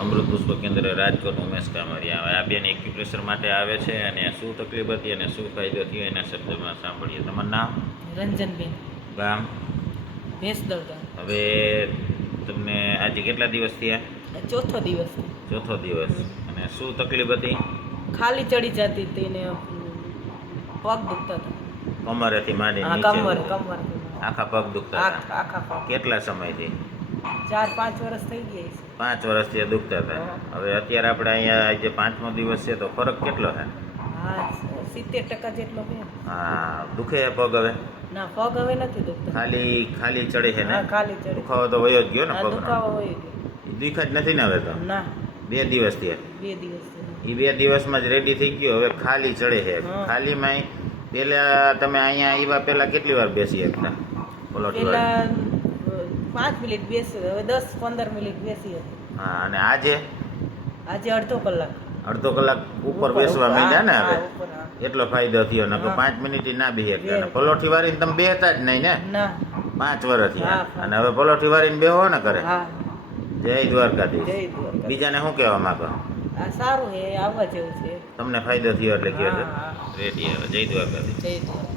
અમૃત પુષ્પ કેન્દ્ર રાજકોટ ઉમેશ કામરિયા. હવે આ બેન એક્યુપ્રેશર માટે આવે છે અને શું તકલીફ હતી અને શું ફાયદો થયો એના શબ્દમાં સાંભળીએ. તમારું નામ? રંજનબેન, ગામ? ભેંસદળ ગામ. હવે તમને આજે કેટલા દિવસ થયા? ચોથો દિવસ. ચોથો દિવસ. અને શું તકલીફ હતી? ખાલી ચડી જતી હતી ને પગ દુખતા હતા. કમરેથી માંડી હા, નીચે કમર આખા પગ દુખતા હતા? આખા પગ. કેટલા સમયથી? 4-5 વર્ષ થઈ ગયા છે. 5 વર્ષથી એ દુખતા હતા. હવે અત્યારે આપણે અહીંયા આજે 5મો દિવસ છે તો ફરક કેટલો છે? હા, 70% જેટલો છે. હા, દુખે પગ હવે? ના, પગ હવે નથી દુખતા. ખાલી ચડે છે ને? હા, ખાલી ચડે. દુખાવો તો વયો જ ગયો ને હા, પગનો? દુખાવો હોય ગયો. દુખા જ નથી ને હવે તો? ના, 2 દિવસ થયા. 2 દિવસ એ 2 દિવસમાં જ રેડી થઈ ગયો. હવે ખાલી ચડે છે. ખાલીમાં પેલા તમે અહીંયા આવ્યા પેલા કેટલી વાર બેસી શકતા? પેલા 5 મિનિટ બેસી, હવે 10-15 મિનિટ બેસી હતી. હા, અને આજે અડધો કલાક. અડધો કલાક ઉપર બેસવા માંડ્યા ને હવે? ઉપર, હા. એટલો ફાયદો થયો ને? 5 મિનિટ ના બેસી શકતા. અને પલોઠી વાળીને તમે બેસતા જ નહીં ને? ના, 5 વર્ષ થયા. હા. અને હવે પલોઠી વાળીને બેહો ને કરે? હા. જય દ્વારકાધીશ. જય દ્વારકા. બીજાને શું કહેવા માંગો? આ સારું છે, આવવા જેવું છે. તમને ફાયદો થયો એટલે કહો છો? હા, હા. રેડી. હવે જય દ્વારકાધીશ. જય દ્વારકા.